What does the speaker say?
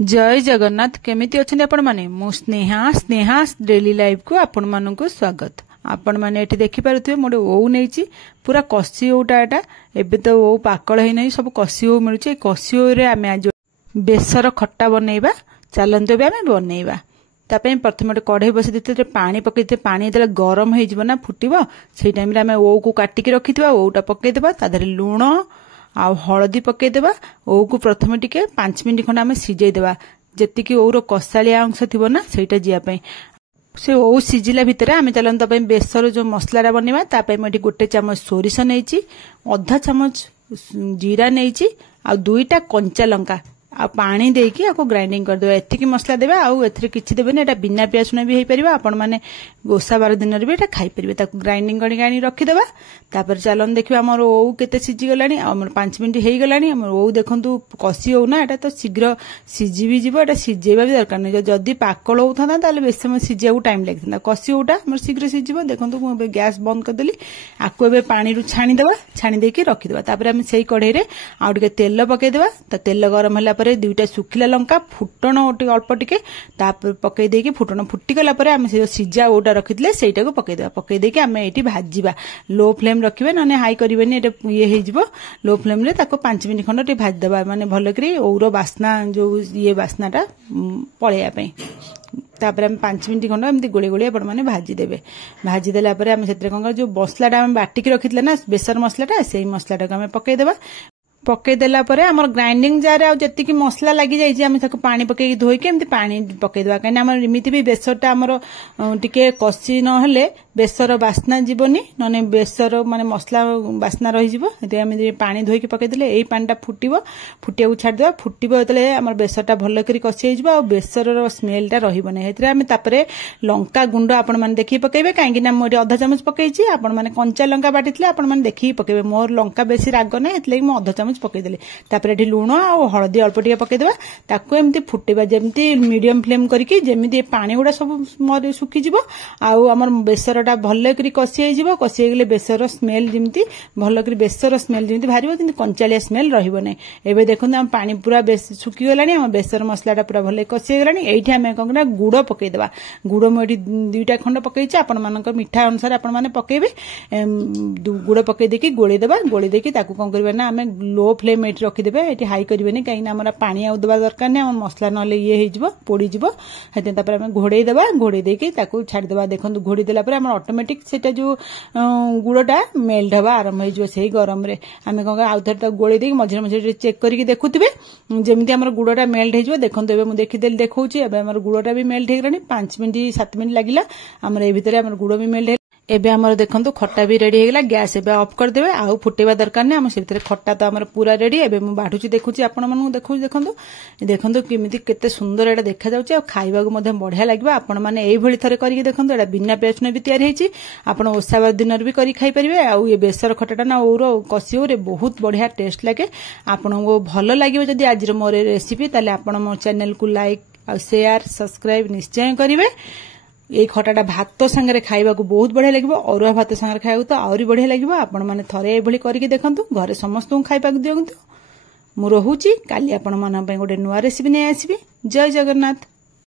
जय जगन्नाथ केमिति अच्छे आपण मैंने मु स्नेहा डेली लाइफ को आपण मानक स्वागत। आपण मैंने ये देखिपे मोटे ओऊ नहीं पूरा कसी ओटा एटा एबे तो ओ पाकल है नहीं सब कसी ओ मिलूँ। कसी ओरे आम आज बेसर खट्टा बनइबा चलते भी आम बनइबा। तापे प्रथम गोटे कढ़ई बसई देते पानी पकई पानी जो गरम हो फुटब से टाइम आम ओ को काटिकी रखी ओटा पकईदेवा तादेह लुण आ हलदी पकईदेवा ओ को प्रथम टिके 5 मिनट खंड आम सिझेदेवा जेतिकी ओर कषाଳିଆ अंश थी ना सेटा जीवाई से ओ सिझिला भितर आम चलते बेसर जो मसला बनवा ताप गोटे चामच सोरिष नहीं अधा चामच जीरा नहीं आ 2टा कंचा लंका आ पानी देकी आपको ग्राइंडिंग करदे एतिकी मसला देबा आउ एथरे किछि देबेनी एटा बिना पियासुना भी हेई परिबा आपण माने गोसा 12 दिन रे भी एटा खाई परिबे। ताको ग्राइंडिंग करी गानी रखि देबा तापर चलन देखिबा हमर ओ केते सिझी गलानी हमर 5 मिनिट हेई गलानी हमर ओ देखंतु कसी हो ना एटा तो शीघ्र सिझी भी जीवो एटा सिझेबा भी दरकार नै जदी पाकल होथाना ताले बेस समय सिझिया टाइम लागथना कसी ओटा हमर शीघ्र सिझिबो। देखंतु मु गैस बंद कर देली आको एबे पानी रु छाणी देबा छाणी देकी रखि देबा तापर हम सेही कढ़ई रे आ टिके तेल पकई देबा त तेल गरम होला 2टा सुखिला लंका फुटण अल्प टिके पकई देकी फुटण फुटिगला आम से सिझा ओटा रखी सेटा को पकईदेवा पकई देकी आम ये भाजवा लो फ्लेम रखिए ना हाई करें ये हो लो फ्लेम रे 5 मिनट खंड भाजदेवा माने भल करी ओर बास्ना जो ये बास्नाटा पलैया तापर आम 5 मिनट खंड एमती गोली गोली आपण मैंने भाजीदेवे भाजीदेला आम से जो मसलाटा आम बाटिकी रखी ना बेसर मसलाटा से मसलाटा आम पकईदेवा पकईदेला आम ग्राइंडिंग जार आती मसला लगी जाए पानी पकई धोईकी एमती पानी पकईदेवा कहीं आम एमती भी बेसरटा आमर टिके कषि ना बेसर बास्ना जीवनी ना बेसर माने मसला बास्ना रही पानी धोईकी पकईदे यही पानीटा फुटब फुटिया को छाड़देवा फुटब जो आम बेसरटा भल कर कषि हो बेसर स्मेलटा रही लंका गुंड आपण मैंने देखिए पकईबे कहीं मुझे अधा चामच पकई आपण मैंने कंचा लंका बाटी आपण मैंने देखिए पकईबे मोर लंका बेसी राग ना ये अधा चामच पकईदेली तापर ये लुण आ हलदी अल्प टिके पकईदेवा ताको एमती फुटेबा जेमती मीडियम फ्लेम करके जेमती पानी गुड़ा सब सुखीज आमर बेसरटा भल कर कषि हो कषि गले बेसर स्मेल जमी भल कर बेसर स्मेल जमी बाहर कि कंचालिया स्मेल रही एवं देखो आम पानी पूरा सुखीगला आम बेसर मसलाटा पूरा भल कषिगला ये आम कौन गुड़ पकईदेवा गुड़ मुझे 2टा खंड पकई आपण मान मीठा अनुसार आपण मैंने पकईबे गुड़ पकई देकी गोलेदेवा गोली देकी कौन करना आम लो फ्लेम ये रखिदेवे ये हाई करें कहीं आम पानी आउ देवा दरकार नहीं आम मसला ना ये पोड़ीज आम घोड़ेदेवा घोड़े देकी छाड़देवा देखो घोड़ी देला आम ऑटोमेटिक से जो गुड़टा मेल्ट हवा आरंभ हो से गरम रे आम कौन आउ थे गोली देकी मझे मझे चेक करके देखुवे जमी आम गुड़टा मेल्ट हो देखो मुझे देखीदेली देखा आम गुड़टा भी मेल्ट होगला 5 मिनट 7 मिनट लगिला आम ये भितर आम गुड़ भी मेल्ट एबे हमर देखंतु खट्टा भी रेडी हेगला गैस एबे ऑफ कर देबे आउ फुटेबा दरकार नै हम से भीतर खट्टा तो हमर पूरा रेडी एबे मु बाढुची देखुची आपण मानु देखुची देखंतु किमिति केते सुंदर एटा देखा जाउची आ खाइबा को मध्ये बढ़िया लागबा आपण माने एई भली थरे करिके देखंतु एटा बिना पेचने भी तयार हेची आपण ओसाबा दिनर भी करि खाइ परिबे आउ ये बेसर खट्टाटा ना ओरो कसियो रे बहुत बढ़िया टेस्ट लागे आपण को भलो लागिबो जदी आज मोर रेसिपी ताले आपण मो चैनल को लाइक आ शेयर सब्सक्राइब निश्चय करिवे। ये खटाटा भात सांगे खाइबा को बहुत बढ़िया लगे अरुआ भात सांगे खाइबा तो आहरी बढ़िया लगे आपण मैंने थरे ये करके देखंतु घरे समस्त खाइबा दियंतु। मु रहुची काली आपण मान गोटे नुआ रेसिपी नहीं आसबी। जय जगन्नाथ।